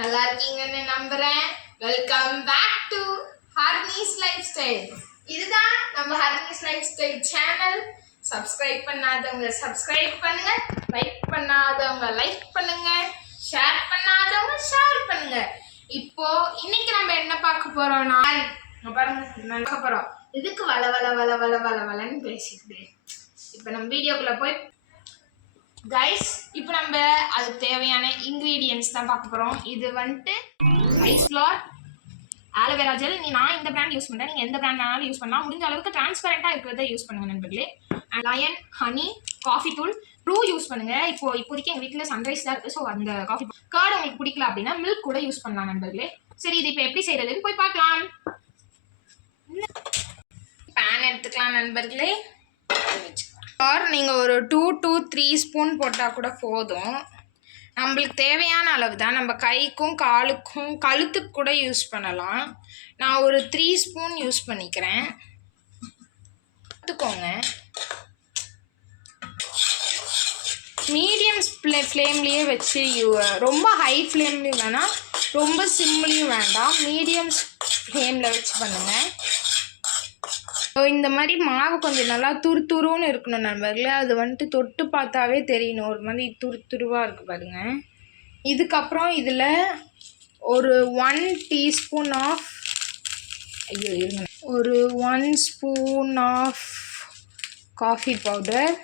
நல்லா இருக்கீங்கன்னு நம்புறேன். Welcome back to Harnis lifestyle. இதுதான் நம்ம Harnis lifestyle channel. Subscribe பண்ணாதவங்க சப்ஸ்கிரைப் பண்ணுங்க, லைக் பண்ணாதவங்க லைக் பண்ணுங்க, ஷேர் பண்ணாதவங்க ஷேர் பண்ணுங்க. இப்போ இன்னைக்கு நம்ம என்ன பார்க்க போறோம்னா, பாருங்க பார்க்க போறோம். இதுக்கு வள வள வள வள வள வளன்னு பேசிட்டு இப்போ நம்ம வீடியோக்குள்ள போய் கைஸ், இப்போ நம்ம அதுக்கு தேவையான இன்க்ரீடியன்ஸ் தான் பார்க்க போகிறோம். இது வந்துட்டு ரைஸ் ஃப்ளோர், ஆலோவேரா ஜெல். நான் இந்த பிராண்ட் யூஸ் பண்ணுறேன், நீங்கள் எந்த பிராண்ட் வேணாலும் யூஸ் பண்ணலாம். முடிஞ்ச அளவுக்கு டிரான்ஸ்பரண்ட்டாக இருக்கிறத யூஸ் பண்ணுங்க நண்பர்களே. லயன், ஹனி, காஃபி தூள், ப்ளூ யூஸ் பண்ணுங்க. இப்போதைக்கு எங்கள் வீட்டில் சன்ரைஸ் தான் இருக்குது. ஸோ அந்த காஃபி கர்ட் உங்களுக்கு பிடிக்கல அப்படின்னா மில்க் கூட யூஸ் பண்ணலாம் நண்பர்களே. சரி, இது இப்போ எப்படி செய்யறதுன்னு போய் பார்க்கலாம். பேன் எடுத்துக்கலாம் நண்பர்களே. நீங்கள் ஒரு 2 to 3 ஸ்பூன் போட்டால் கூட போதும். நம்மளுக்கு தேவையான அளவு தான். நம்ம கைக்கும் காலுக்கும் கழுத்துக்கு கூட யூஸ் பண்ணலாம். நான் ஒரு 3 ஸ்பூன் யூஸ் பண்ணிக்கிறேன். பார்த்துக்கோங்க. மீடியம் ஃப்ளேம்லேயே வச்சு ரொம்ப ஹை ஃப்ளேம்லேயும் வேணாம், ரொம்ப சிம்லேயும் வேண்டாம், மீடியம் ஃப்ளேமில் வச்சு பண்ணுங்கள். இந்த மாதிரி மாவு கொஞ்சம் நல்லா துருன்னு இருக்கணும் நண்பர்களே. அது வந்துட்டு தொட்டு பார்த்தாவே தெரியணும், ஒரு மாதிரி துருவாக இருக்குது பாருங்க. இதுக்கப்புறம் இதில் ஒரு 1 டீஸ்பூன் ஆஃப் ஒரு 1 ஸ்பூன் ஆஃப் காஃபி பவுடர்,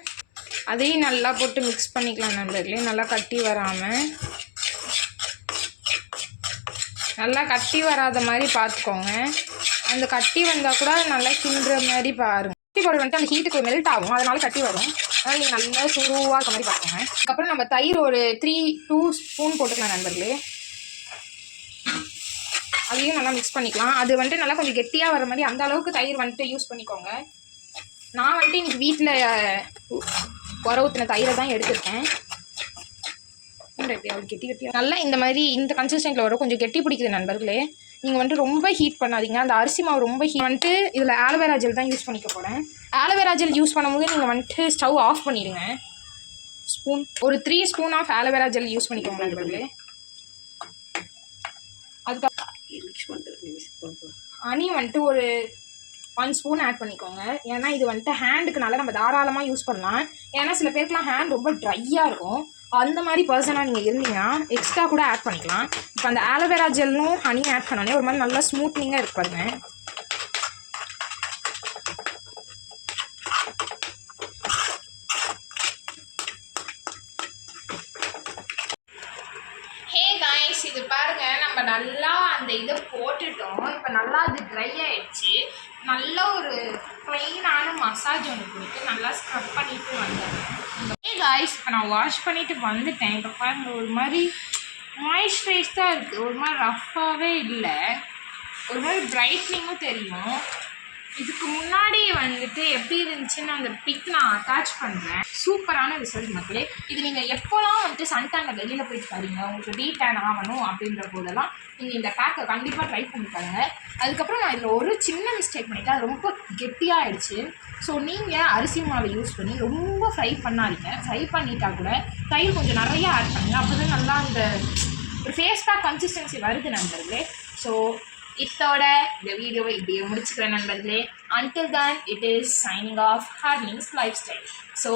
அதையும் நல்லா போட்டு மிக்ஸ் பண்ணிக்கலாம் நண்பர்களே. நல்லா கட்டி வராமல், நல்லா கட்டி வராத மாதிரி பார்த்துக்கோங்க. அந்த கட்டி வந்தால் கூட நல்லா கிண்டுற மாதிரி பாருங்கள். கட்டி பவுடர் வந்துட்டு அந்த ஹீட்டுக்கு மெல்ட் ஆகும், அதனால கட்டி வரும். அதனால் நீங்கள் நல்லா சுருவாக இருக்க மாதிரி பார்த்துக்கோங்க. அதுக்கப்புறம் நம்ம தயிர் ஒரு 2 ஸ்பூன் போட்டுக்கலாம் நண்பர்களே. அதையும் நல்லா மிக்ஸ் பண்ணிக்கலாம். அது வந்துட்டு நல்லா கொஞ்சம் கெட்டியாக வர மாதிரி அந்த அளவுக்கு தயிர் வந்துட்டு யூஸ் பண்ணிக்கோங்க. நான் வந்துட்டு இன்னைக்கு வீட்டில் உர ஊற்றின தயிரை தான் எடுத்துருக்கேன். கெட்டியாக நல்லா இந்த மாதிரி இந்த கன்சிஸ்டன்சியில் வரும். கொஞ்சம் கெட்டி பிடிக்குது நண்பர்களே. நீங்கள் வந்துட்டு ரொம்ப ஹீட் பண்ணாதீங்க. அந்த அரிசி மாவு ரொம்ப வந்துட்டு இதில் ஆலோவேரா ஜெல் தான் யூஸ் பண்ணிக்க போகிறேன். ஆலோவேரா ஜெல் யூஸ் பண்ணும்போது நீங்கள் வந்துட்டு ஸ்டவ் ஆஃப் பண்ணிடுங்க. ஒரு 3 spoon of aloe vera gel use பண்ணிக்கோங்க நண்பர்களே. அதுக்கப்புறம் ஹனி வந்துட்டு ஒரு 1 ஸ்பூன் ஆட் பண்ணிக்கோங்க. ஏன்னா இது வந்துட்டு ஹேண்டுக்குனால நம்ம தாராளமாக யூஸ் பண்ணலாம். ஏன்னா சில பேருக்குலாம் ஹேண்ட் ரொம்ப ட்ரையாக இருக்கும். அந்த மாதிரி பர்சனாக நீங்கள் இருந்தீங்கன்னா எக்ஸ்ட்ரா கூட ஆட் பண்ணிக்கலாம். இப்போ அந்த ஆலோவேரா ஜெல்லும் ஹனியும் ஆட் பண்ணோன்னே ஒரு மாதிரி நல்லா ஸ்மூத்னிங்காக இருப்பாருங்க. ஹே காய்ஸ், இது பாருங்கள், நம்ம நல்லா அந்த இதை போட்டுட்டோம். இப்போ நல்லா அது ட்ரை ஆகிடுச்சு. நல்ல ஒரு ப்ளைனான மசாஜ் ஒன்று கொடுத்து நல்லா ஸ்க்ரப் பண்ணிட்டு வந்துடுறேன். காய்ஸ், இப்போ நான் வாஷ் பண்ணிவிட்டு வந்துட்டேன். இப்போ பாருங்க, ஒரு மாதிரி மாய்ஸ்சரைஸ்டாக இருக்குது, ஒரு மாதிரி ரஃப்பாகவே இல்லை, ஒரு மாதிரி பிரைட்னிங்கும் தெரியும். இதுக்கு முன்னாடி வந்துட்டு எப்படி இருந்துச்சுன்னு அந்த பிக் நான் அட்டாச் பண்ணுறேன். சூப்பரான ரிசல்ட் மக்களே. இது நீங்கள் எப்போலாம் வந்துட்டு சன்டேனில் வெளியில் போயிட்டு பாருங்க, உங்களுக்கு டீடேன் ஆகணும் அப்படின்ற போதெல்லாம் நீங்கள் இந்த பேக்கை கண்டிப்பாக ட்ரை பண்ணி பாருங்கள். அதுக்கப்புறம் நான் இதில் ஒரு சின்ன மிஸ்டேக் பண்ணிவிட்டேன், அது ரொம்ப கெட்டியாகிடுச்சு. ஸோ நீங்கள் அரிசி மாவை யூஸ் பண்ணி ரொம்ப ஃப்ரை பண்ணாதீங்க. ஃப்ரை பண்ணிட்டா கூட தயிர் கொஞ்சம் நிறையா ஆட் பண்ணுங்கள். அப்போ தான் நல்லா அந்த ஒரு ஃபேஸ் பேக் கன்சிஸ்டன்சி வருது நண்பர்களே. ஸோ இதோட இந்த வீடியோவை இப்படியே முடிச்சுக்கிறேன் நண்பர்களே. Until then it is signing off Harnis lifestyle. So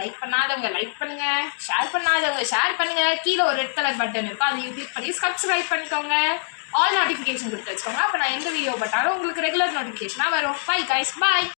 like பண்ணாதவங்க லைக் பண்ணுங்கள், ஷேர் பண்ணாதவங்க ஷேர் பண்ணுங்கள். கீழே ஒரு ரெட் கலர் பட்டன் இருக்கும், அதை கிளிக் பண்ணி சப்ஸ்கிரைப் பண்ணிக்கோங்க. ஆல் நோட்டிஃபிகேஷன் கொடுத்து வச்சுக்கோங்க. அப்போ நான் எந்த வீடியோ போட்டாலும் உங்களுக்கு ரெகுலர் நோட்டிஃபிகேஷனாக வரும். பை கைஸ், பாய்.